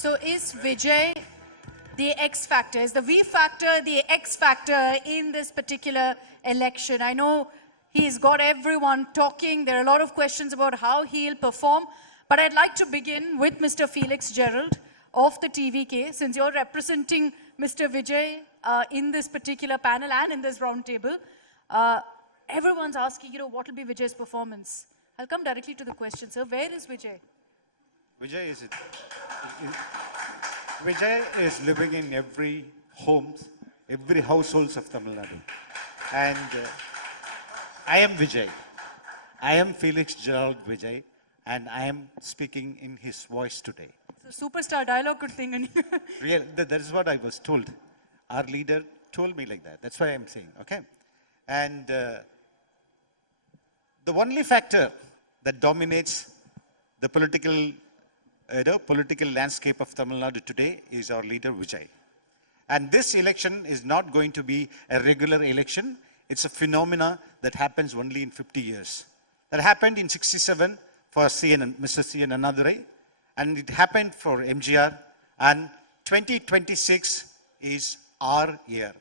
So is Vijay the X factor? Is the V factor the X factor in this particular election? I know he's got everyone talking. There are a lot of questions about how he'll perform. But I'd like to begin with Mr. Felix Gerald of the TVK, since you're representing Mr. Vijay in this particular panel and in this roundtable. Everyone's asking, what will be Vijay's performance? I'll come directly to the question, sir. Where is Vijay? Vijay is living in every homes, every households of Tamil Nadu. And I am Vijay. I am Felix Gerald Vijay, and I am speaking in his voice today. So superstar dialogue could think. Real, that is what I was told. Our leader told me like that. That's why I'm saying, okay? And the only factor that dominates the political landscape of Tamil Nadu today is our leader Vijay. And this election is not going to be a regular election. It's a phenomena that happens only in 50 years. That happened in 67 for Mr. C.N. Annadurai, and it happened for MGR, and 2026 is our year.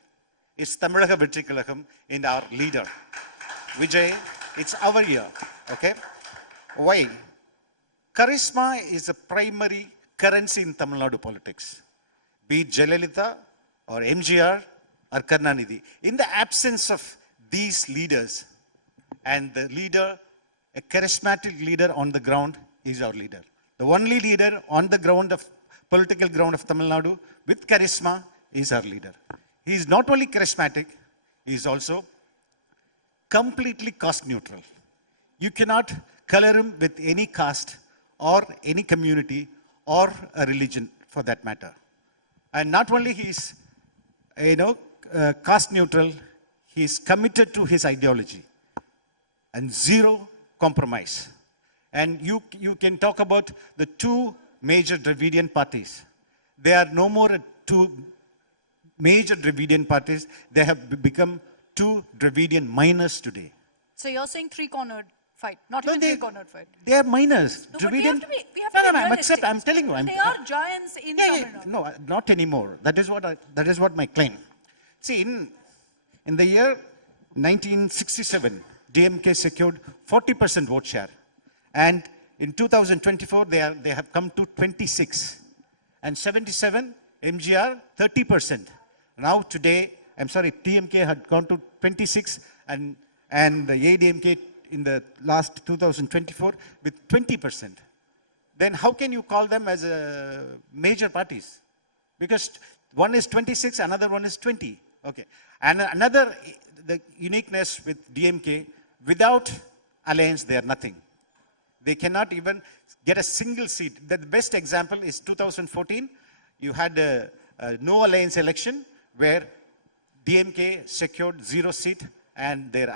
It's Tamilaga Vettri Kazhagam in our leader. Vijay, it's our year, okay? Why? Charisma is a primary currency in Tamil Nadu politics. Be it Jayalalitha or MGR or Karunanidhi. In the absence of these leaders, and the leader, a charismatic leader on the ground, is our leader. The only leader on the ground of political ground of Tamil Nadu with charisma is our leader. He is not only charismatic, he is also completely caste neutral. You cannot color him with any caste or any community or a religion for that matter. And not only he is, caste neutral, he is committed to his ideology and zero compromise. And you can talk about the two major Dravidian parties. They are no more two major Dravidian parties. They have become two Dravidian minors today. So you're saying three-cornered fight, not even three-cornered fight. They are minors. No, Dravidian. We have to be realistic. I'm telling you. They are giants in Tamil Nadu. No, not anymore. That is what my claim. See, in the year 1967, DMK secured 40% vote share. And in 2024, they have come to 26. And 77, MGR, 30%. Now today, TMK had gone to 26, and the AIADMK in the last 2024 with 20%. Then how can you call them as major parties? Because one is 26, another one is 20. Okay. And the uniqueness with DMK, without alliance, they are nothing. They cannot even get a single seat. The best example is 2014. You had a no alliance election where DMK secured 0 seat, and their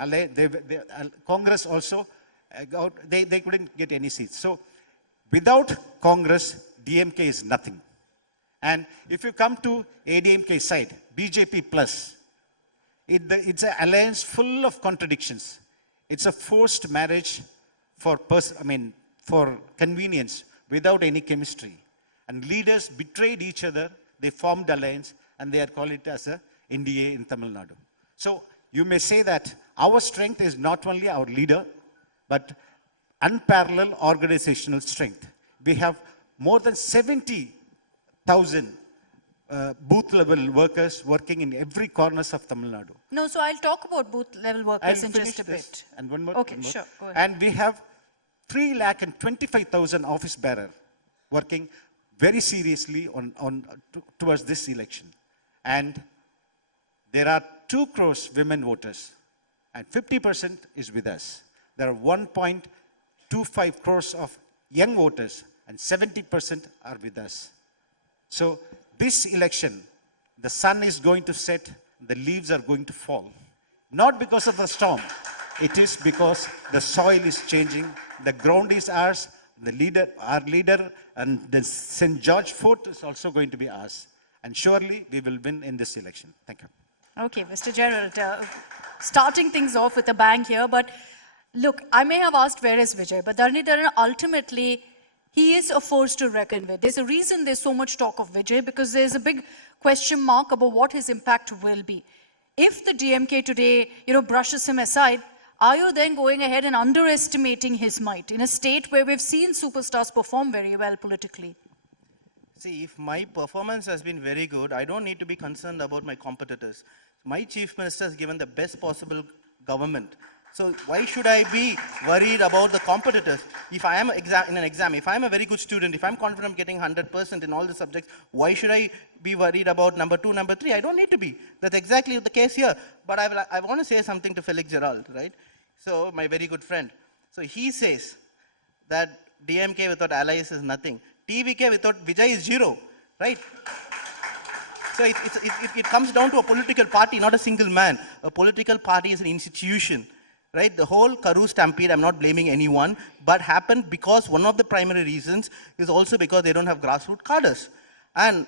Congress also, they couldn't get any seats. So without Congress, DMK is nothing. And if you come to AIADMK side, BJP plus, it's an alliance full of contradictions. It's a forced marriage for convenience without any chemistry. And leaders betrayed each other. They formed alliance, and they are called it as a NDA in Tamil Nadu. So you may say that our strength is not only our leader, but unparalleled organizational strength. We have more than 70,000 booth level workers working in every corners of Tamil Nadu. No, so I'll talk about booth level workers in just a bit. And one more. Okay, sure. Go ahead. And we have 325,000 office bearer working very seriously towards this election. And there are 2 crores women voters, and 50% is with us. There are 1.25 crores of young voters, and 70% are with us. So this election, the sun is going to set, the leaves are going to fall. Not because of the storm. It is because the soil is changing, the ground is ours, our leader, and the St. George Fort is also going to be ours. And surely we will win in this election. Thank you. Okay, Mr. Gerald, starting things off with a bang here, but look, I may have asked where is Vijay, but Dharnidharan, ultimately, he is a force to reckon with. There's a reason there's so much talk of Vijay, because there's a big question mark about what his impact will be. If the DMK today, brushes him aside, are you then going ahead and underestimating his might in a state where we've seen superstars perform very well politically? See, if my performance has been very good, I don't need to be concerned about my competitors. My chief minister has given the best possible government. So why should I be worried about the competitors? If I am in an exam, if I am a very good student, if I'm confident of getting 100% in all the subjects, why should I be worried about number 2, number 3? I don't need to be. That's exactly the case here. But I want to say something to Felix Gerald, right? So my very good friend. So he says that DMK without allies is nothing. TVK without Vijay is zero, right? So it comes down to a political party, not a single man. A political party is an institution. Right, the whole Karur stampede, I'm not blaming anyone, but happened because one of the primary reasons is also because they don't have grassroots cadres. And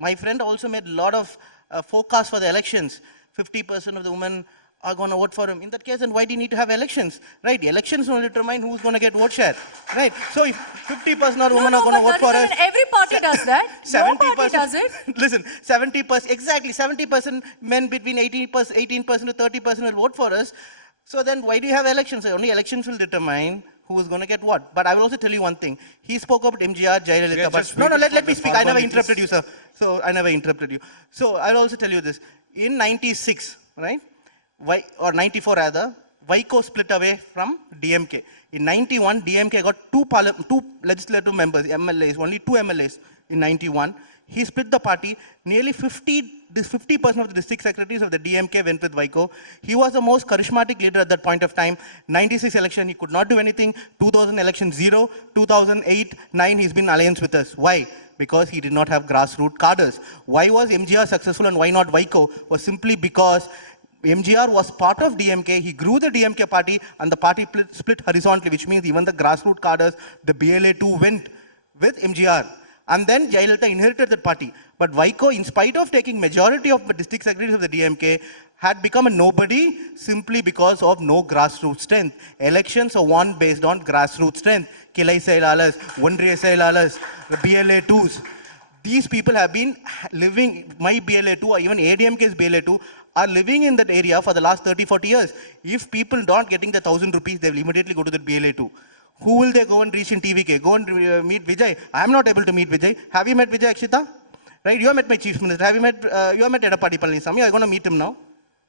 my friend also made a lot of forecasts for the elections. 50% of the women are going to vote for him. In that case, then why do you need to have elections? Right, the elections will determine who's going to get vote share. Right, so if 50% of women are going to vote for us. Every party does that. 70%, no party does it. Listen, 70%, exactly, 70% men between 18% to 30% will vote for us. So then why do you have elections? Only elections will determine who is going to get what. But I will also tell you one thing. He spoke about MGR, Gerald. Let me speak. I never interrupted you, sir. So I never interrupted you. So I'll also tell you this. In 96, right, or 94 rather, Vaiko split away from DMK. In 91, DMK got two legislative members, MLAs, only 2 MLAs in 91. He split the party. Nearly 50% of the district secretaries of the DMK went with Vaiko. He was the most charismatic leader at that point of time. 96 election, he could not do anything. 2000 election, 0. 2008, 9, he's been in alliance with us. Why? Because he did not have grassroots cadres. Why was MGR successful and why not Vaiko? Was simply because MGR was part of DMK, he grew the DMK party and the party split horizontally, which means even the grassroots cadres, the BLA2 went with MGR. And then Gerald inherited that party. But Vaiko, in spite of taking majority of the district secretaries of the DMK, had become a nobody simply because of no grassroots strength. Elections are won based on grassroots strength. Kilai Sailalas, Wandriya Sailalas, the BLA2s. These people have been living, my BLA2 or even AIADMK's BLA2, are living in that area for the last 30-40 years. If people don't getting the 1,000 rupees, they will immediately go to the BLA2. Who will they go and reach in TVK? Go and meet Vijay. I am not able to meet Vijay. Have you met Vijay, Akshita? Right? You have met my chief minister. Have you met, Edapadi Palaniswamy? Are you going to meet him now?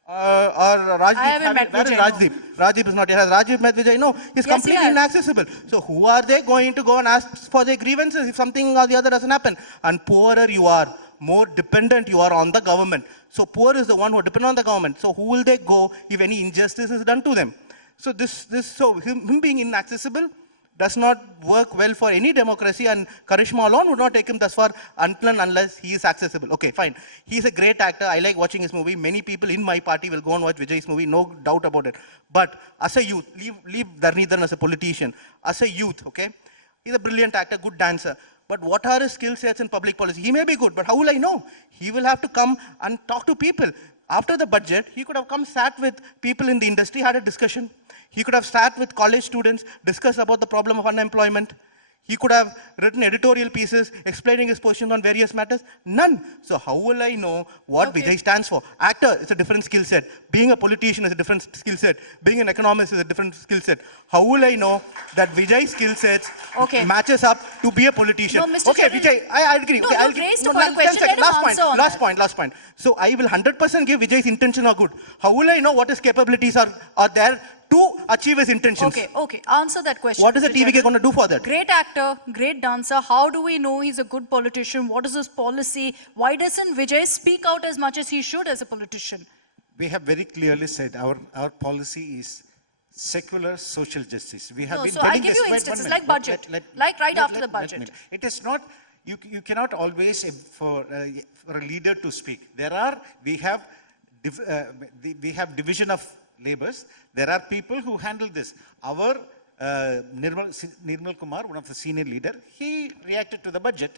Or Rajdeep? I haven't met Where Vijay. is Rajdeep? Rajdeep is not here. Has Rajdeep met Vijay? No. He's completely inaccessible. So who are they going to go and ask for their grievances if something or the other doesn't happen? And poorer you are, more dependent you are on the government. So poor is the one who depend on the government. So who will they go if any injustice is done to them? So so him being inaccessible does not work well for any democracy, and charisma alone would not take him thus far unless he is accessible. Okay, fine. He's a great actor. I like watching his movie. Many people in my party will go and watch Vijay's movie, no doubt about it. But as a youth, leave Dharanidharan as a politician. As a youth, okay, he's a brilliant actor, good dancer. But what are his skill sets in public policy? He may be good, but how will I know? He will have to come and talk to people. After the budget, he could have come, sat with people in the industry, had a discussion. He could have sat with college students, discussed about the problem of unemployment. He could have written editorial pieces explaining his position on various matters. None. So how will I know what Vijay stands for? Actor is a different skill set. Being a politician is a different skill set. Being an economist is a different skill set. How will I know that Vijay's skill sets matches up to be a politician? No, Mr. Okay, Vijay, I agree. No, okay, I'll raise the question. Last point. So I will 100% give Vijay's intention are good. How will I know what his capabilities are there to achieve his intentions? Okay. Answer that question. What is the TVK going to do for that? Great actor, great dancer. How do we know he's a good politician? What is his policy? Why doesn't Vijay speak out as much as he should as a politician? We have very clearly said our policy is secular social justice. We have been so telling I give this. you instances like budget, after the budget. It is not. You cannot always for a leader to speak. We have division of labors. There are people who handle this. Our Nirmal Kumar, one of the senior leader, he reacted to the budget,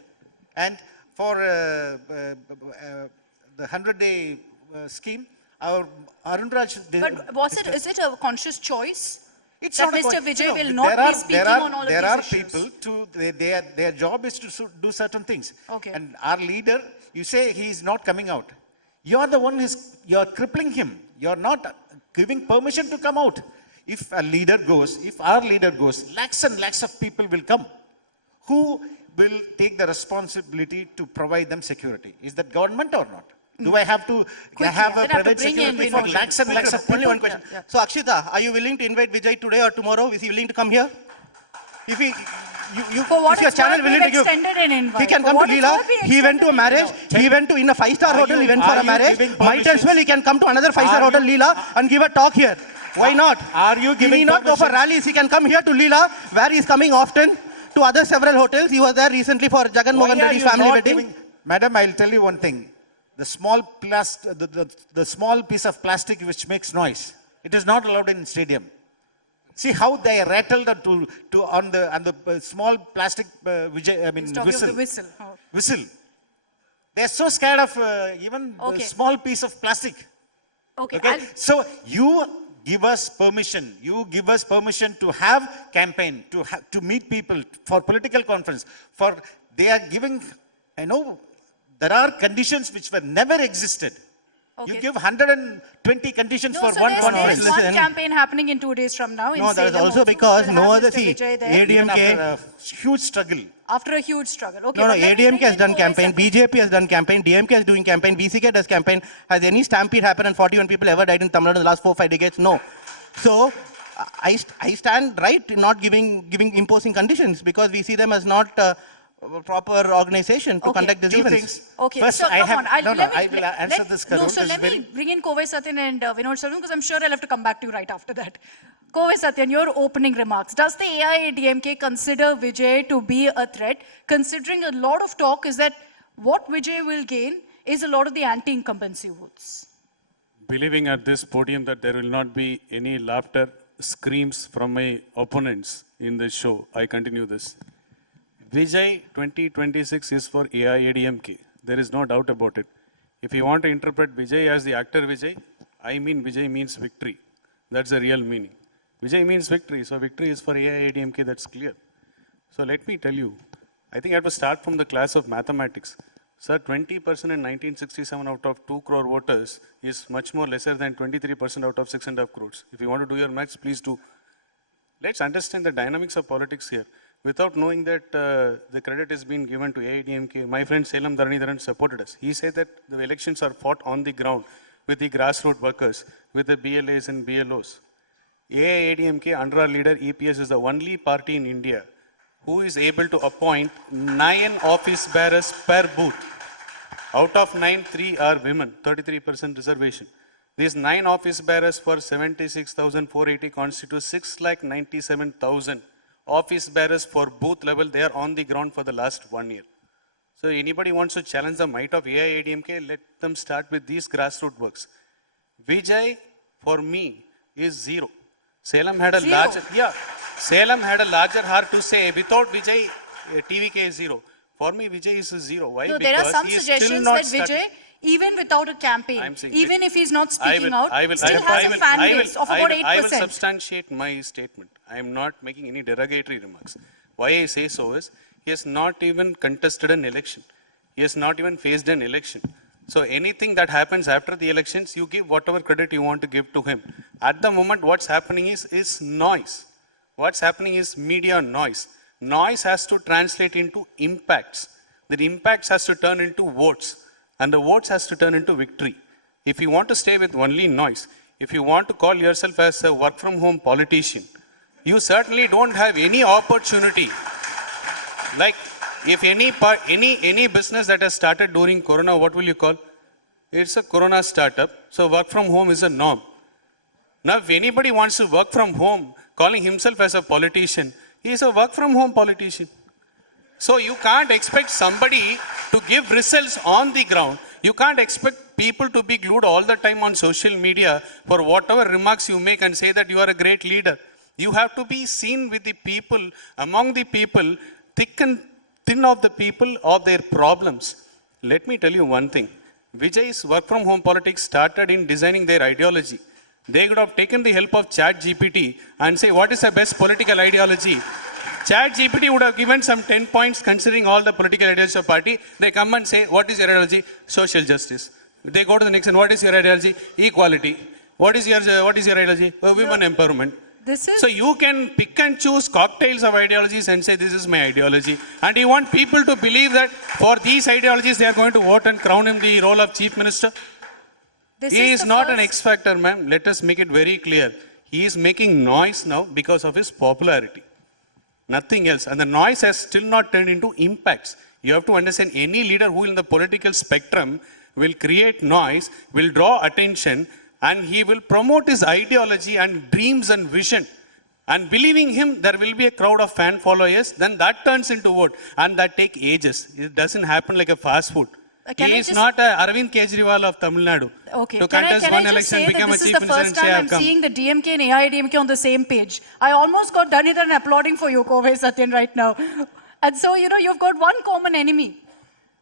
and for the 100-day scheme, our Arunraj. But is it a conscious choice? It's that not a Mr. coin- Vijay no, will there not are- be speaking there are- on all of There these are issues. people their job is to do certain things. Okay. And our leader, you say he is not coming out. You're the one you're crippling him. You're not giving permission to come out. If our leader goes, lakhs and lakhs of people will come. Who will take the responsibility to provide them security? Is that government or not? Do I have to Quickly, have a then I have to private bring in security for Vinod. lakhs and lakhs of people? Only one question. So Akshita, are you willing to invite Vijay today or tomorrow? Is he willing to come here? If he, For what if your it's channel worth, willing we've to give, extended an invite. he can For come what to it's Leela. worth, we He went to a extended an marriage. invite. He went to in a 5-star hotel. He went for are a you marriage. giving Might as permissions? well he can come to another 5-star Are hotel, you- Leela, and give a talk here. Why not? Are you He giving need not go for permissions? rallies. He can come here to Leela, where he is coming often, to other several hotels. He was there recently for Jagan Why Mohan are Reddy's you family not wedding. giving- Madam, I'll tell you one thing. The small piece of plastic which makes noise, it is not allowed in stadium. See how they rattled on the small plastic He's talking of whistle. the whistle. Oh. Whistle. They are so scared of even Okay. a small piece of plastic. Okay. Okay. So you give us permission. You give us permission to have campaign, to meet people for political conference. They are giving, there are conditions which were never existed. Okay. You give 120 conditions No, for so one there's conference. one Listen. campaign happening in 2 days from now. In No, that is Salem also because We'll no have other Mr. see. Vijay there. Even ADMK. after a huge struggle. After a huge struggle. Okay. No, but let me ADMK bring has in done Kovai campaign, Sathyan. BJP has done campaign, DMK is doing campaign, BCK does campaign. Has any stampede happened and 41 people ever died in Tamil Nadu in the last 4-5 decades? No. So, I stand right in not imposing conditions because we see them as not a proper organization to Okay. conduct these Two events. things. Okay, First, so I come have, on. I will answer this, Karul. No, so This is let me very- bring in Kovai Sathyan and Vinod Sarvan because I'm sure I'll have to come back to you right after that. Kovai Sathyan, your opening remarks. Does the AIADMK consider Vijay to be a threat, considering a lot of talk is that what Vijay will gain is a lot of the anti-incumbency votes? Believing at this podium that there will not be any laughter screams from my opponents in this show, I continue this. Vijay 2026 is for AIADMK. There is no doubt about it. If you want to interpret Vijay as the actor Vijay, I mean Vijay means victory. That's the real meaning. Vijay means victory, so victory is for AIADMK, that's clear. So let me tell you, I think I have to start from the class of mathematics. Sir, 20% in 1967 out of 2 crore voters is much more lesser than 23% out of 6.5 crores. If you want to do your maths, please do. Let's understand the dynamics of politics here. Without knowing that the credit is being given to AIADMK, my friend Salem Dharanidharan supported us. He said that the elections are fought on the ground with the grassroots workers, with the BLAs and BLOs. AIADMK, under our leader EPS, is the only party in India who is able to appoint 9 office bearers per booth. Out of 9, 3 are women, 33% reservation. These 9 office bearers for 76,480 constitute 6,97,000 office bearers for booth level. They are on the ground for the last 1 year. So anybody wants to challenge the might of AIADMK, let them start with these grassroots works. Vijay, for me, is 0. Salem had a Zero? larger, Salem had a larger heart to say, without Vijay, TVK is 0. For me, Vijay is 0. Why? No, Because there are some he is suggestions still not that started. Vijay, even without a campaign, I'm saying even if he's not speaking I out, will- still I has will- a fan I will- base of about 8%. I will substantiate my statement. I am not making any derogatory remarks. Why I say so is, he has not even contested an election. He has not even faced an election. So anything that happens after the elections, you give whatever credit you want to give to him. At the moment, what's happening is noise. What's happening is media noise. Noise has to translate into impacts. The impacts has to turn into votes. And the votes has to turn into victory. If you want to stay with only noise, if you want to call yourself as a work from home politician, you certainly don't have any opportunity. Like, if any business that has started during Corona, what will you call? It's a Corona startup. So work from home is a norm. Now, if anybody wants to work from home, calling himself as a politician, he is a work from home politician. So you can't expect somebody to give results on the ground. You can't expect people to be glued all the time on social media for whatever remarks you make and say that you are a great leader. You have to be seen with the people, among the people, thick and thin of the people of their problems. Let me tell you one thing. Vijay's work from home politics started in designing their ideology. They could have taken the help of Chat GPT and say, what is the best political ideology? Chat GPT would have given some 10 points considering all the political ideologies of party. They come and say, what is your ideology? Social justice. They go to the next and what is your ideology? Equality. What is your ideology? Women empowerment. So you can pick and choose cocktails of ideologies and say, this is my ideology. And you want people to believe that for these ideologies, they are going to vote and crown him the role of chief minister? He is not an X factor, ma'am. Let us make it very clear. He is making noise now because of his popularity. Nothing else. And the noise has still not turned into impacts. You have to understand, any leader who in the political spectrum will create noise, will draw attention, and he will promote his ideology and dreams and vision. And believing him, there will be a crowd of fan followers, then that turns into vote. And that takes ages. It doesn't happen like a fast food. He is not a Arvind Kejriwal of Tamil Nadu. Okay. To contest one election, become a chief minister and say, this is the first time I'm seeing the DMK and AIADMK on the same page. I almost got done it and applauding for you, Kovai, Sathyan, right now. And so, you've got one common enemy,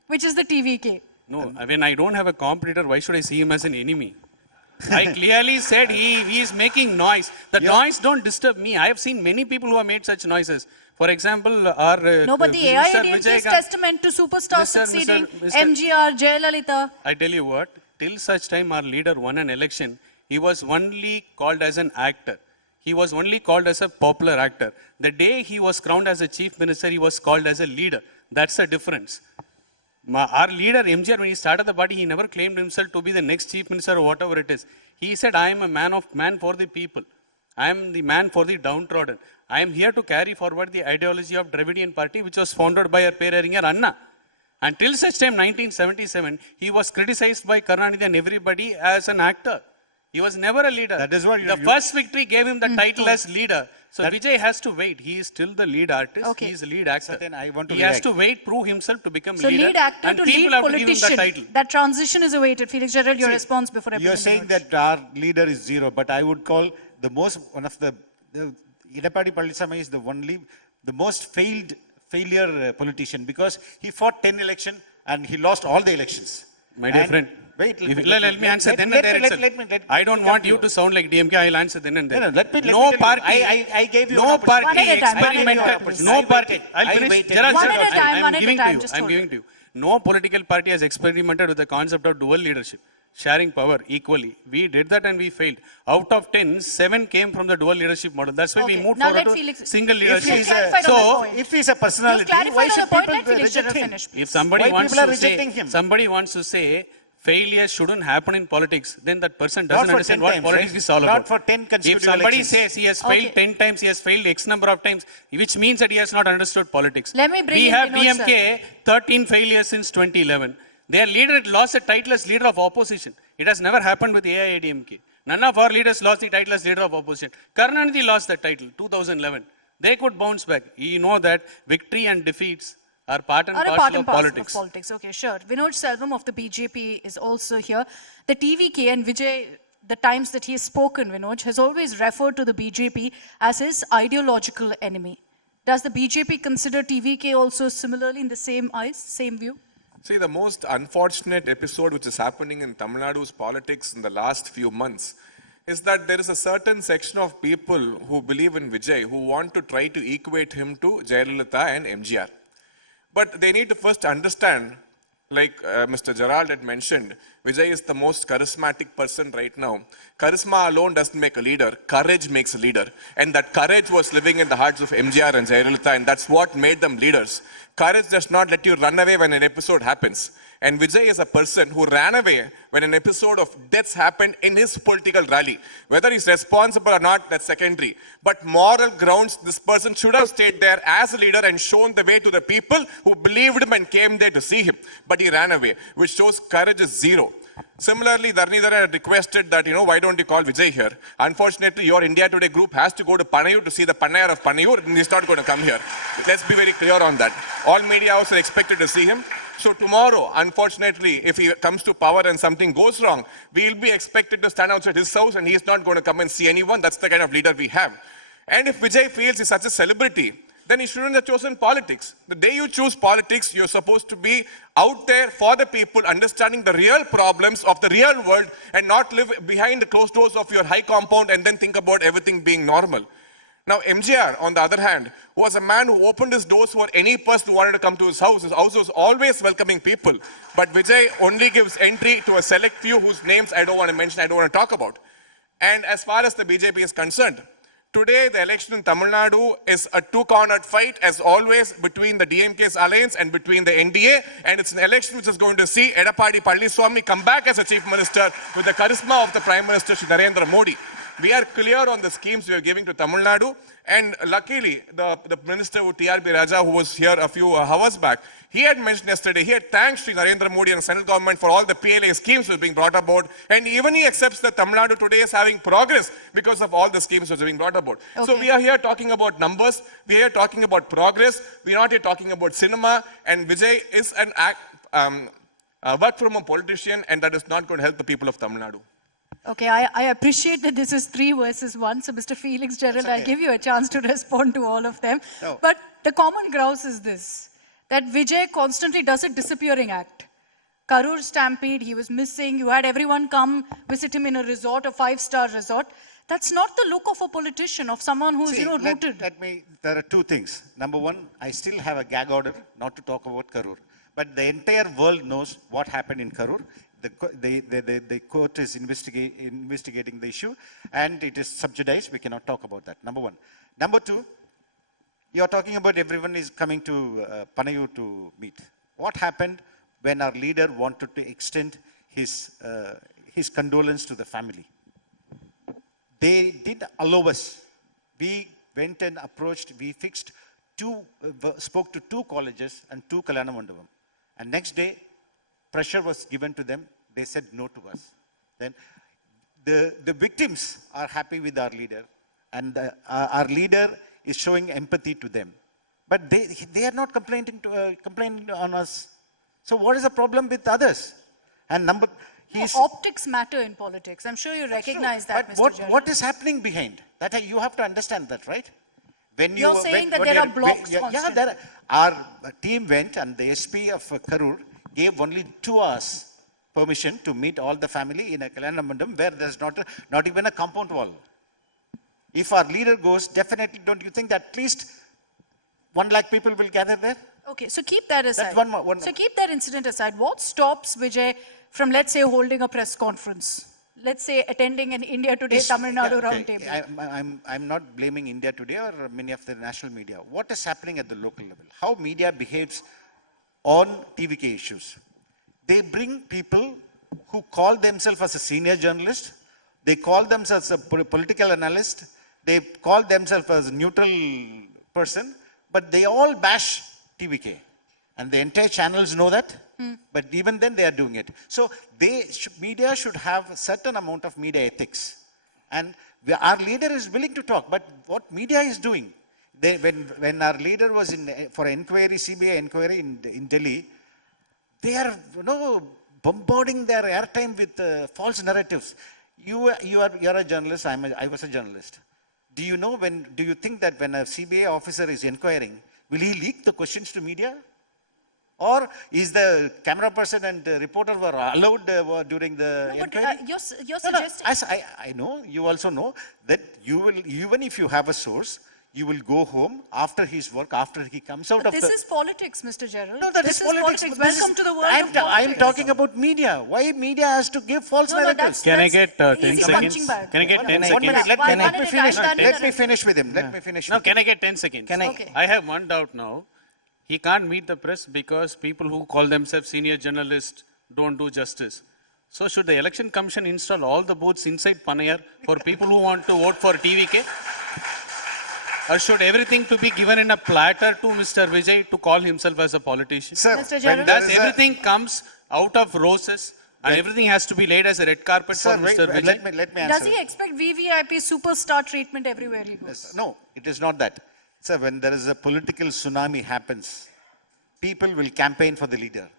which is the TVK. No, when I don't have a competitor, why should I see him as an enemy? I clearly said he is making noise. The noise don't disturb me. I have seen many people who have made such noises. For example, our no, but the AIADMK's testament to superstars succeeding, MGR, Gerald. I tell you what, till such time our leader won an election, he was only called as an actor. He was only called as a popular actor. The day he was crowned as a chief minister, he was called as a leader. That's the difference. Our leader, MGR, when he started the party, he never claimed himself to be the next chief minister or whatever it is. He said, I am a man for the people. I am the man for the downtrodden. I am here to carry forward the ideology of Dravidian party, which was founded by our Peraringer Anna. Until such time, 1977, he was criticized by Karnataka and everybody as an actor. He was never a leader. That is what the first victory gave him the title as leader. So Vijay has to wait. He is still the lead artist. Okay. He is the lead actor. He has to wait, prove himself to become leader. So lead actor and to people lead have politician. To give him the title. That transition is awaited. Felix, Gerald, your response before I You are saying that our leader is zero, but I would call one of the Edapadi Palaniswamy is the most failure politician, because he fought 10 elections and he lost all the elections. My dear friend. Wait, let me answer then and there. I don't want you to sound like DMK. I'll answer then and there. No party. I gave you no party one at a time, experimented. No party. I'll finish. Gerald, one at a time. I'm giving to you. No political party has experimented with the concept of dual leadership, sharing power equally. We did that and we failed. Out of 10, 7 came from the dual leadership model. That's why we moved forward to single leadership. If he's a personality, why should people reject him? If somebody wants to say failure shouldn't happen in politics, then that person doesn't understand what politics is all about. Not for 10 consecutive If somebody elections. says he has failed 10 times, he has failed X number of times, which means that he has not understood politics. Let me bring we have DMK 13 failures since 2011. Their leader lost the title as leader of opposition. It has never happened with AIADMK. None of our leaders lost the title as leader of opposition. Karnataka lost that title, 2011. They could bounce back. You know that victory and defeats are part and parcel of politics. Okay, sure. Vinod Selvam of the BJP is also here. The TVK and Vijay, the times that he has spoken, Vinod, has always referred to the BJP as his ideological enemy. Does the BJP consider TVK also similarly in the same eyes, same view? See, the most unfortunate episode which is happening in Tamil Nadu's politics in the last few months is that there is a certain section of people who believe in Vijay, who want to try to equate him to Gerald and MGR. But they need to first understand, like Mr. Gerald had mentioned, Vijay is the most charismatic person right now. Charisma alone doesn't make a leader. Courage makes a leader. And that courage was living in the hearts of MGR and Jayalalitha, and that's what made them leaders. Courage does not let you run away when an episode happens. And Vijay is a person who ran away when an episode of deaths happened in his political rally. Whether he's responsible or not, that's secondary. But moral grounds, this person should have stayed there as a leader and shown the way to the people who believed him and came there to see him. But he ran away, which shows courage is zero. Similarly, Dharnidhar had requested that, why don't you call Vijay here? Unfortunately, your India Today group has to go to Panayur to see the Pannayar of Panayur, and he's not going to come here. Let's be very clear on that. All media houses are expected to see him. So tomorrow, unfortunately, if he comes to power and something goes wrong, we'll be expected to stand outside his house and he's not going to come and see anyone. That's the kind of leader we have. And if Vijay feels he's such a celebrity, then he shouldn't have chosen politics. The day you choose politics, you're supposed to be out there for the people, understanding the real problems of the real world, and not live behind the closed doors of your high compound and then think about everything being normal. Now, MGR, on the other hand, was a man who opened his doors for any person who wanted to come to his house. His house was always welcoming people. But Vijay only gives entry to a select few whose names I don't want to mention, I don't want to talk about. And as far as the BJP is concerned, today the election in Tamil Nadu is a two-cornered fight, as always, between the DMK's alliance and between the NDA. And it's an election which is going to see Edappadi Palliswamy come back as a chief minister with the charisma of the Prime Minister, Shri Narendra Modi. We are clear on the schemes we are giving to Tamil Nadu, and luckily, the minister TRB Raja, who was here a few hours back, he had mentioned yesterday, he had thanked Shri Narendra Modi and the central government for all the PLA schemes which are being brought about, and even he accepts that Tamil Nadu today is having progress because of all the schemes which are being brought about. Okay. So we are here talking about numbers, we are here talking about progress, we are not here talking about cinema, and Vijay is an work from a politician, and that is not going to help the people of Tamil Nadu. Okay, I appreciate that this is 3 versus 1. So, Mr. Felix, Gerald, okay, I'll give you a chance to respond to all of them. No. But the common grouse is this, that Vijay constantly does a disappearing act. Karur stampede, he was missing. You had everyone come visit him in a resort, a 5-star resort. That's not the look of a politician, of someone who's, rooted. There are 2 things. Number 1, I still have a gag order not to talk about Karur. But the entire world knows what happened in Karur. The court is investigating the issue, and it is subjudiced. We cannot talk about that, number 1. Number 2, you are talking about everyone is coming to Panayu to meet. What happened when our leader wanted to extend his condolence to the family? They did allow us. We went and approached, we fixed spoke to 2 colleges and 2 Kalyana Mandapam. And next day, pressure was given to them. They said no to us. Then the victims are happy with our leader, and our leader is showing empathy to them. But they are not complaining on us. So what is the problem with others? And optics matter in politics. I'm sure you recognize that, but Mr. Gerald. What is happening behind? You have to understand that, right? You're saying that there are blocks. Yeah, our team went, and the SP of Karur gave only 2 hours permission to meet all the family in a Kalyana Mandapam where there's not even a compound wall. If our leader goes, definitely, don't you think that at least 1 lakh people will gather there? Okay, so keep that aside. That's so keep that incident aside. What stops Vijay from, let's say, holding a press conference? Let's say attending an India Today Tamil Nadu roundtable. I'm not blaming India Today or many of the national media. What is happening at the local level? How media behaves on TVK issues. They bring people who call themselves as a senior journalist, they call themselves a political analyst, they call themselves as a neutral person, but they all bash TVK. And the entire channels know that, but even then they are doing it. So media should have a certain amount of media ethics. And our leader is willing to talk, but what media is doing, when our leader was for inquiry, CBI inquiry in Delhi, they are bombarding their airtime with false narratives. You're a journalist. I was a journalist. Do you think that when a CBI officer is inquiring, will he leak the questions to media? Or is the camera person and the reporter were allowed during the inquiry? You're suggesting. I know. You also know that you will, even if you have a source, you will go home after his work, after he comes out of This is politics, Mr. Gerald. No, this is politics. Welcome to the world of politics. I'm talking about media. Why media has to give false narratives? Can I get 10 seconds? Can I get 10 seconds? 1 minute. Let me finish. Let me finish with him. Let me finish. No, can I get 10 seconds? Okay. I have one doubt now. He can't meet the press because people who call themselves senior journalists don't do justice. So should the election commission install all the booths inside Panayar for people who want to vote for TVK? Or should everything to be given in a platter to Mr. Vijay to call himself as a politician? Sir, Mr. Gerald, Everything comes out of roses and everything has to be laid as a red carpet for Mr. Vijay? Let me answer. does he expect VVIP superstar treatment everywhere he goes? No, it is not that. Sir, when there is a political tsunami happens, people will campaign for the leader.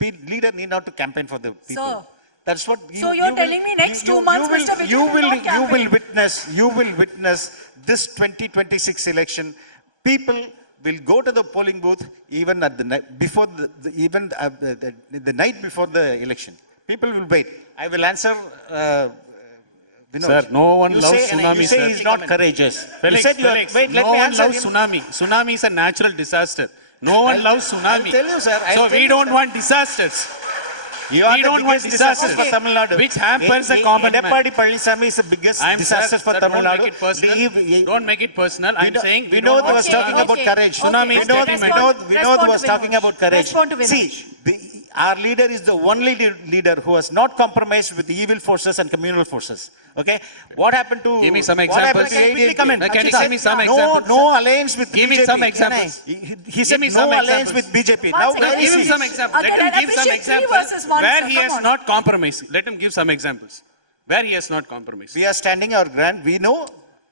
Leader need not to campaign for the people. Sir. That's what you're telling me next 2 months, Mr. Vijay you will witness this 2026 election. People will go to the polling booth even at the night before the night before the election. People will wait. I will answer. Vinod. Sir, no one You loves say- tsunami, You say sir. he's not courageous. Felix, You said you are, Felix, wait, let no me one answer loves him. tsunami. Tsunami is a natural disaster. No one loves tsunami. I'll tell you, sir. I'll So tell we you, don't sir. want disasters. You are We the don't want biggest disaster disasters. for Tamil Nadu. Which hampers the common man. Edappadi Palaniswamy is the biggest disaster for Tamil Don't Nadu. make it personal. Leave- Don't make it personal. I'm saying we Vinod don't was want talking about Okay, courage. okay. Tsunami is Vinod, detrimental. Vinod Respond to was talking Vinod. about courage. Respond to Vinod. See, our leader is the only leader who has not compromised with the evil forces and communal forces. Okay? What happened to... Give me some What happened examples. to AIADMK? comment. Can you Akshita, give me some No, examples? no alliance with Give me BJP. some examples. He said me no some alliance examples. with BJP. One Now, second. where Give is him he? some examples. Okay, Let him I give some appreciate 3 examples versus 1, where sir. he Come has on. not compromised. Let him give some examples. Where he has not compromised. We are standing our ground. We know.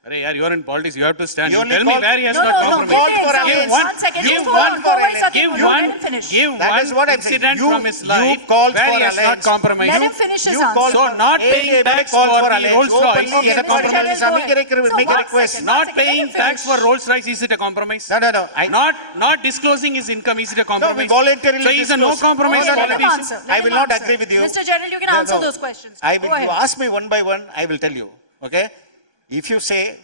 Arey, yaar, you are in politics. You have to stand. You You only tell me call- where he has No, not no, no. compromised. called Vijay, for sir, alliance. one second. Give Just hold one on. for Kovai, alliance. Sathyan, Give you one, let him finish. give That one is what I'm saying. incident You- from his you life called where for he has not alliance. compromised. Let him finish his You call answer. So for not AIADMK paying tax called for for the alliance. Rolls Royce. Openly, Okay, Edappadi Mr. Gerald, Palaniswamy go make ahead. a So make a one request. second. Not Let him paying tax finish. for Rolls Royce, is it a compromise? No. Not disclosing his income, is it a compromise? voluntarily So he's a no disclose. compromise Okay, let him politician. answer. I Let will him not answer. agree with you. Mr. Gerald, you can No, answer no. those questions. I will, Go you ahead. ask me one by one, I will tell you. Okay? If you say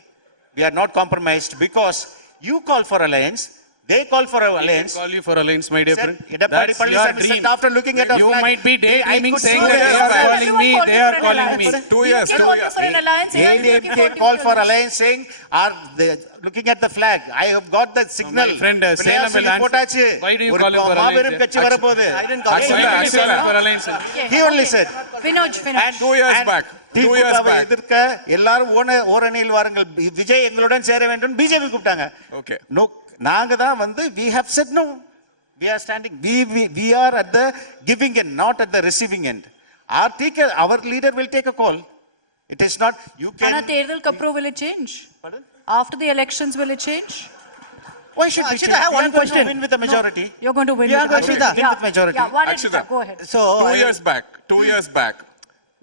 we are not compromised because you call for alliance, they call for alliance. Call you for alliance, my dear Sir, friend. Edappadi That's your Palaniswamy dream. said after looking at our You flag, might be I daydreaming could saying see that that they are flag. calling me, they are calling me. 2 years, 2 years. AIADMK called for alliance saying, are they looking at the flag? I have got the signal. My friend, Salem Pillaiyar will சொல்லி answer. போட்டாச்சு. Why do you ஒரு call him for மாபெரும் alliance? கட்சி வரப்போகுது. I didn't call Why Akshita, do you call him for Akshita. alliance? He only said. Vinod. And 2 years and back. 2 years திமுகவை back. எதிர்க்க எல்லாரும் ஓரணியில் வாருங்கள் விஜய் எங்களுடன் சேர வேண்டும் பிஜேபி கூப்பிட்டாங்க. Okay. No, நாங்க தான் வந்து we have said no. We are standing. We are at the giving end, not at the receiving end. Our leader will take a call. It is not you can. Anna Terdal Kapro, will it change? Pardon? After the elections, will it change? Why should we Akshita, change? I have We one are going to question. win with the majority. You're going to win. Yeah, with the Akshita. majority. Win with majority. Yeah, one Akshita. Go ahead. So, 2 years back, 2 years back,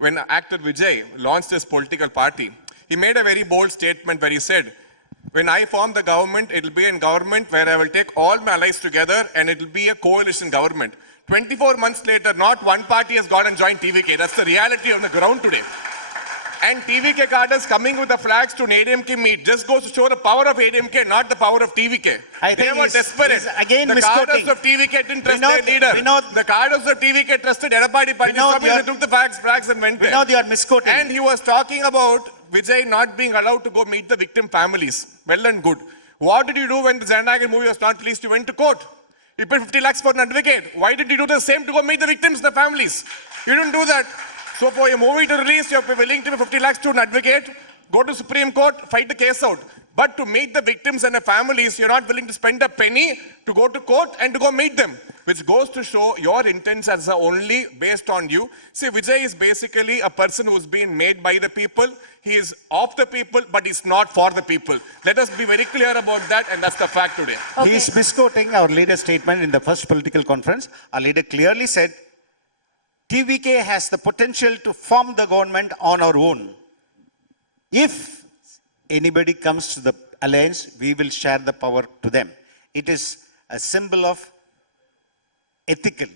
when actor Vijay launched his political party, he made a very bold statement where he said, when I form the government, it will be a government where I will take all my allies together and it will be a coalition government. 24 months later, not one party has gone and joined TVK. That's the reality on the ground today. And TVK cadres coming with the flags to an AIADMK meet just goes to show the power of AIADMK, not the power of TVK. I think They were he's- desperate. he's again The misquoting. cadres of TVK didn't trust Vinod, their leader. Vinod. The cadres of TVK trusted Edappadi Palaniswamy you're- and took the flags and went there. Vinod, you are misquoting. And he was talking about Vijay not being allowed to go meet the victim families. Well and good. What did you do when the Zanagan movie was not released? You went to court. You paid 50 lakhs for an advocate. Why did you do the same to go meet the victims, the families? You didn't do that. So for a movie to release, you're willing to pay 50 lakhs to an advocate, go to Supreme Court, fight the case out. But to meet the victims and the families, you're not willing to spend a penny to go to court and to go meet them, which goes to show your intents as only based on you. See, Vijay is basically a person who's been made by the people. He is of the people, but he's not for the people. Let us be very clear about that, and that's the fact today. Okay. He is misquoting our leader's statement in the first political conference. Our leader clearly said, TVK has the potential to form the government on our own. If anybody comes to the alliance, we will share the power to them. It is a symbol of ethical.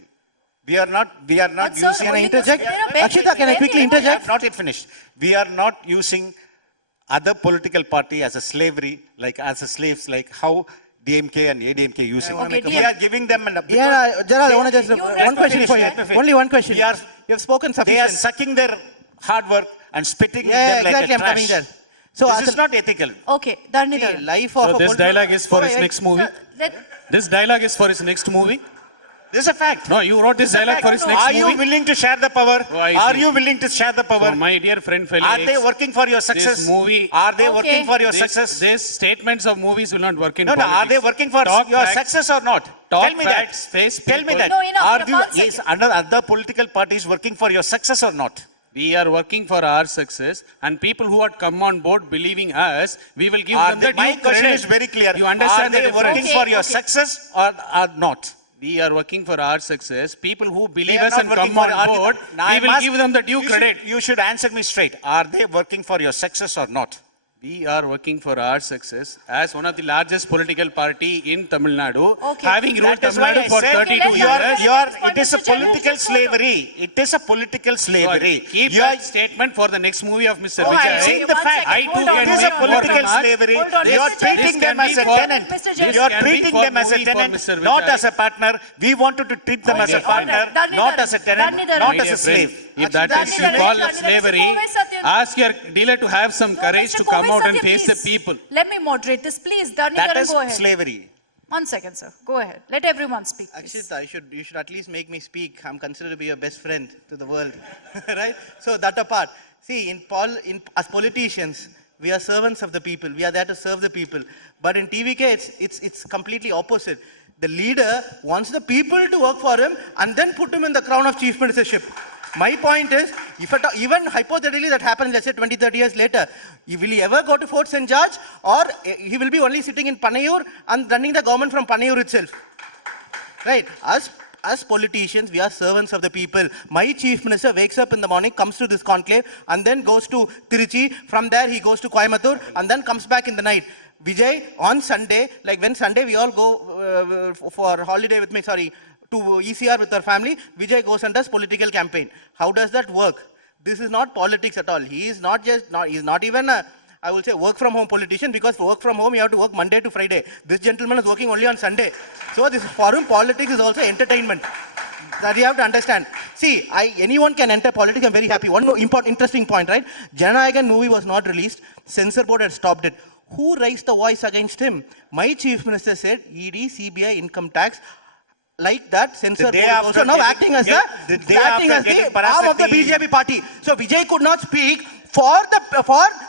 We are not But sir, using. Can I only interject? the- Akshita, can I quickly interject? I have not yet finished. We are not using other political party as a slavery, like as a slaves, like how DMK and AIADMK using. Okay, We are giving them an. yeah, Gerald, I want to just You one question for you. let me finish. Only one question. We are- You have spoken They are sufficient. sucking their hard work and spitting Yeah, them like exactly. a I'm trash. coming there. So, This as is a- not ethical. Okay, Dharnidhar. the life of So a this political- dialogue is for his Kovai, next movie? Let, This dialogue is for his next movie? This is a fact. No, you wrote this dialogue for his next Are you movie? willing to share the power? Oh, I Are see. you willing to share the power? So my dear friend Felix, Are they working for your success? this movie, Are they Okay. working for your success? these statements of movies will not work in No, no. politics. Are they working for Talk your facts. success or not? Talk Tell me facts, that. face Tell me people. that. No, enough, Are enough, you, one is second. under other political parties working for your success or not? We are working for our success, and people who had come on board believing us, we will give Are them they, the my due question credit. is very clear. You understand Are they the difference? working Okay, for your okay. success or are not? We are working for our success. People who They believe are us not and working come for- on board, Now we I will must- give them the due you credit. You should answer me straight. Are they working for your success or not? We are working for our success as one of the largest political party in Tamil Nadu, Okay. having ruled That is Tamil why Nadu I for said 32 let's years. not- it is a Mr. Gerald, political just hold on. slavery. It is a political slavery. Keep You are- that statement for the next movie of Mr. Oh, Vijay. I saying okay, the one fact. second. I too Hold on, can It is hold a on, political hold on. slavery. Hold on, You are Mr. Gerald. treating This them can as be a for- tenant. Mr. You Gerald. are This can be treating for them as a movie for tenant, Mr. not Vijay. as a partner. We wanted to treat them as a Okay, all partner, right. Done not it, as a tenant, done it. not My as dear a slave. friend, if that Done is it, you call done of it. slavery, Mr. Kovai, Sathyan. ask your dealer to have some courage Mr. to come Kovai, out and Sathyan, face the please. people. Let me moderate this, please. Done That it, is go ahead. slavery. 1 second, sir. Go ahead. Let everyone speak, please. Akshita, you should at least make me speak. I'm considered to be your best friend to the world, right? So that apart, see, as politicians, we are servants of the people. We are there to serve the people. But in TVK, it's completely opposite. The leader wants the people to work for him and then put him in the crown of chief ministership. My point is, even hypothetically that happens, let's say 20, 30 years later, will he ever go to Fort St. George, or he will be only sitting in Panayur and running the government from Panayur itself? Right? As politicians, we are servants of the people. My chief minister wakes up in the morning, comes to this conclave, and then goes to Tiruchi. From there, he goes to Coimbatore, and then comes back in the night. Vijay, on Sunday, like when Sunday we all go for holiday with me, to ECR with our family, Vijay goes and does political campaign. How does that work? This is not politics at all. He is he's not even a, I will say, work from home politician, because for work from home, you have to work Monday to Friday. This gentleman is working only on Sunday. So this foreign politics is also entertainment. That you have to understand. See, anyone can enter politics. I'm very happy. One more interesting point, right? Jananayagan movie was not released. Censor board had stopped it. Who raised the voice against him? My chief minister said ED, CBI, income tax. Like that, censor board also now acting as the arm of the BJP party. So Vijay could not speak for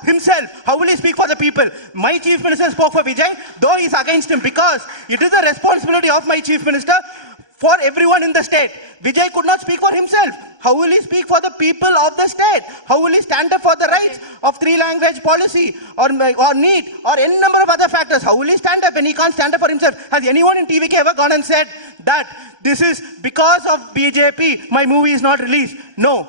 himself. How will he speak for the people? My chief minister spoke for Vijay, though he is against him, because it is the responsibility of my chief minister for everyone in the state. Vijay could not speak for himself. How will he speak for the people of the state? How will he stand up for the rights of 3-language policy or NEET or any number of other factors? How will he stand up when he can't stand up for himself? Has anyone in TVK ever gone and said that this is because of BJP, my movie is not released? No.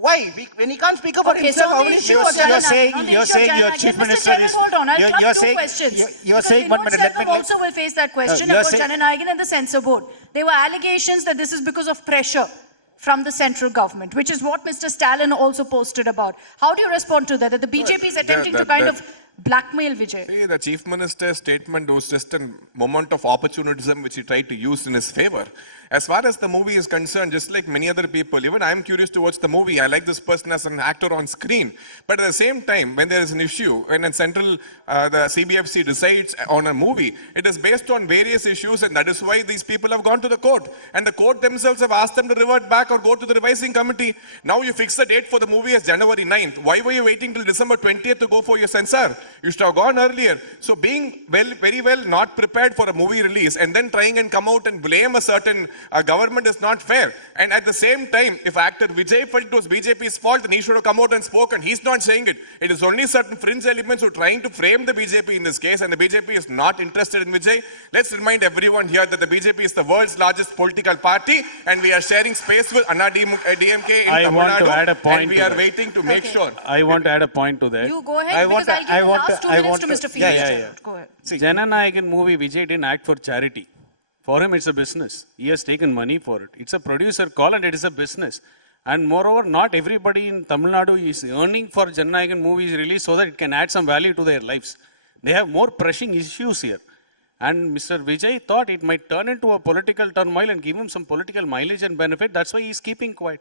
Why? When he can't speak up for himself, how will he speak for Jananayagan? You're saying your chief minister is... Hold on, I'll you're club two saying- questions. You're saying, 1 minute, let me... also will face that question you're about saying- Jananayagan and the censor board. There were allegations that this is because of pressure from the central government, which is what Mr. Stalin also posted about. How do you respond to that? That the BJP is attempting to kind of blackmail Vijay? See, the chief minister's statement was just a moment of opportunism which he tried to use in his favor. As far as the movie is concerned, just like many other people, even I'm curious to watch the movie. I like this person as an actor on screen. But at the same time, when there is an issue, when a central, the CBFC decides on a movie, it is based on various issues, and that is why these people have gone to the court. And the court themselves have asked them to revert back or go to the revising committee. Now you fix the date for the movie as January 9th. Why were you waiting till December 20th to go for your censor? You should have gone earlier. So being very well not prepared for a movie release and then trying and come out and blame a certain government is not fair. And at the same time, if actor Vijay felt it was BJP's fault, then he should have come out and spoken. He's not saying it. It is only certain fringe elements who are trying to frame the BJP in this case, and the BJP is not interested in Vijay. Let's remind everyone here that the BJP is the world's largest political party, and we are sharing space with AIADMK in Tamil want to Nadu, add a point and we to are that. waiting to make sure. I want to add a point to that. You go ahead, because I'll give the last 2 minutes to Mr. Felix. Yeah. Go ahead. Jananayagan movie, Vijay didn't act for charity. For him, it's a business. He has taken money for it. It's a producer call and it is a business. And moreover, not everybody in Tamil Nadu is earning for Jananayagan movies release so that it can add some value to their lives. They have more pressing issues here. And Mr. Vijay thought it might turn into a political turmoil and give him some political mileage and benefit. That's why he's keeping quiet.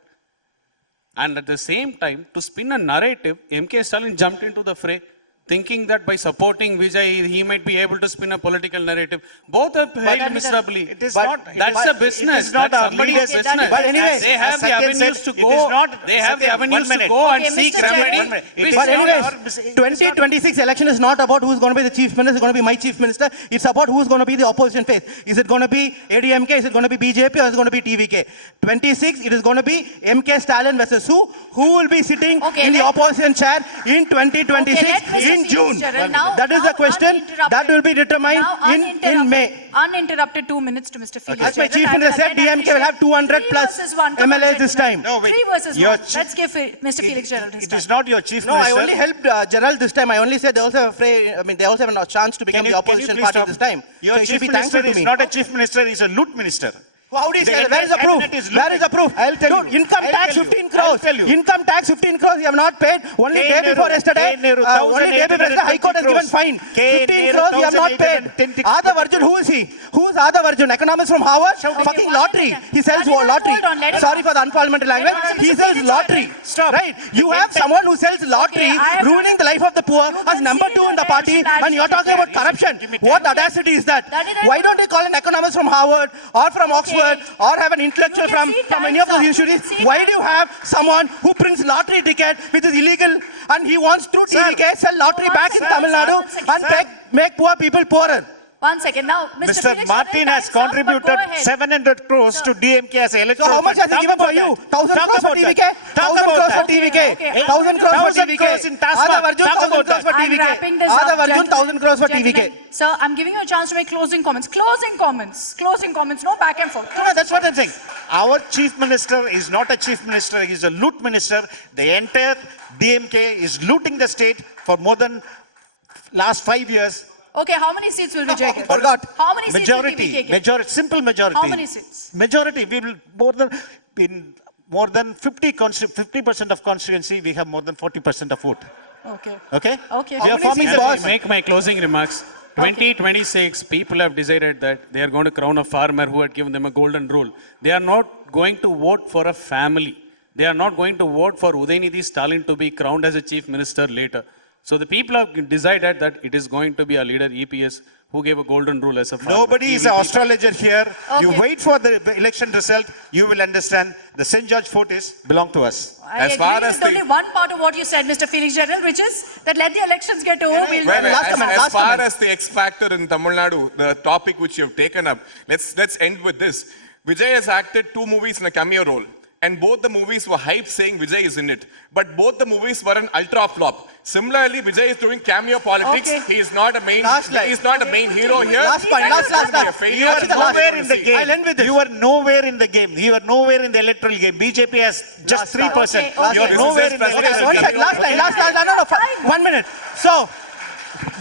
And at the same time, to spin a narrative, MK Stalin jumped into the fray, thinking that by supporting Vijay, he might be able to spin a political narrative. Both have failed miserably. It is But not. that's a business. It is not That's our somebody's leaders. business. But anyway, they have the avenues to go. They have the avenues to go and seek remedy. But anyways, 2026 election is not about who's going to be the chief minister. It's going to be my chief minister. It's about who's going to be the opposition face. Is it going to be ADMK? Is it going to be BJP? Or is it going to be TVK? 26, it is going to be MK Stalin versus who? Who will be sitting in the opposition chair in 2026 in in Felix June. Gerald. Now- That is now the question uninterrupted. that will be determined Now in May. Uninterrupted 2 minutes to Mr. Felix. As my Gerald. chief I will minister said, again DMK will have 200 3 plus versus 1. Come on, MLAs this gentlemen. time. No, wait. 3 versus Your 1. chief- Let's give Mr. Felix Gerald his It time. is not your chief No, I minister. only helped Gerald this time. I only said they also have they also have a chance to become the opposition please party stop? this time. Your So you should chief be minister thankful to is me. not a chief minister, he's a loot minister. How do you The say that? Where is the entire proof? cabinet is Where is the proof? I'll tell Dude, you. income I'll tax tell you. 15 I'll crores. tell you. Income tax 15 crores you have not paid. Only K. day Nehru, before yesterday. K. Nehru, Only day before yesterday, High Court has given 1820 fine. K. 15 Nehru, crores you have not paid. 1810 Ada Varjun, who is he? Who is Ada Varjun? Economist from Harvard? Fucking one lottery. second. He sells Hold on, lottery. hold on, let him Sorry answer. for the unparliamentary language. Let him answer. He Mr. sells Felix lottery. Gerald. Stop. Right? You have someone who sells lottery, I have- ruining the life of the poor You as can number see 2 the in the party, national and you're talking about You should corruption. give me What time. audacity is that? That is- Why don't they call an economist from Harvard or from Oxford or have an intellectual You can from see any of those times up. You institutes? can see Why times do you have someone who prints lottery ticket which is illegal and he wants through TVK sell lottery One back in second, Tamil Nadu one second, and sir. make poor people poorer? 1 second. Now, Mr. Mr. Felix Martin Gerald, has time's up, but contributed go ahead. 700 crores to DMK as an So electoral. how much has he fund. given Talk for you? about that. 1,000 Talk crores for about TVK? that. Talk 1,000 about crores for that. TVK? Okay. 1,000 crores for 1,000 TVK? crores in Tasman. Ada Varjun, Talk 1,000 about crores for that. I'm TVK? wrapping this Ada up, Varjun, gentlemen. 1,000 crores for TVK? Gentlemen, Sir, I'm giving you a chance to make closing comments. Closing comments. Closing comments. No back and forth. No, that's what I'm saying. Our chief minister is not a chief minister, he's a loot minister. The entire DMK is looting the state for more than last 5 years. Okay, how many seats will Vijay get? Forgot. How many seats will Majority, DVK get? majority, simple majority. How many seats? Majority, we will more than 50% of constituency, we have more than 40% of vote. Okay. Okay? Okay. We How are many forming seats, the- boss? I make my closing remarks. 2026, people have decided that they are going to crown a farmer who had given them a golden rule. They are not going to vote for a family. They are not going to vote for Udaynidhi Stalin to be crowned as a chief minister later. So the people have decided that it is going to be a leader, EPS, who gave a golden rule as a farmer. Nobody is an astrologer here. You Okay. wait for the election result, you will understand the St. George fort is belong to us. I As agree far with as the- only one part of what you said, Mr. Felix Gerald, which is that let the elections get over. We'll Well, last comment, as last far comment. as the X factor in Tamil Nadu, the topic which you have taken up, let's end with this. Vijay has acted 2 movies in a cameo role, and both the movies were hype saying Vijay is in it. But both the movies were an ultra flop. Similarly, Vijay is doing cameo politics. Okay. He is not a main. Last slide. He is not a main hero here. Last point, And last, it's going to be a last. failure. You are Actually, the last nowhere one. in the game. I'll end with this. You are nowhere in the game. You are nowhere in the electoral game. BJP has just Last 3%. Okay, okay. You are This is nowhere just in the president. electoral One game. second, last, no, 1 minute. So,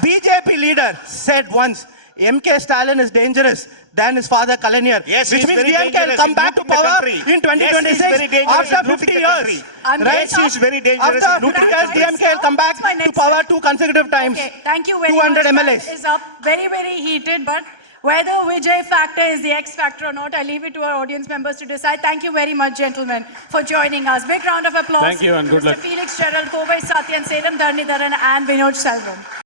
BJP leader said once, MK Stalin is dangerous than his father Kalaniar. Yes, which he's means very DMK will dangerous come in back to looting the power country. in Yes, he's very 2026 dangerous in after looting 50 the years. country. I'm Yes, very he's very dangerous After in looting 50 the years, country. DMK will come back That's my to next power question. 2 consecutive times. Okay, thank you very 200 much. MLAs. Time is up. Very, very heated, but whether Vijay factor is the X factor or not, I leave it to our audience members to decide. Thank you very much, gentlemen, for joining us. Big round of applause. Thank you and good Mr. luck. Felix, Gerald, Kovai, Sathyan, Salem, Dharnidharan, and Vinod Selvam.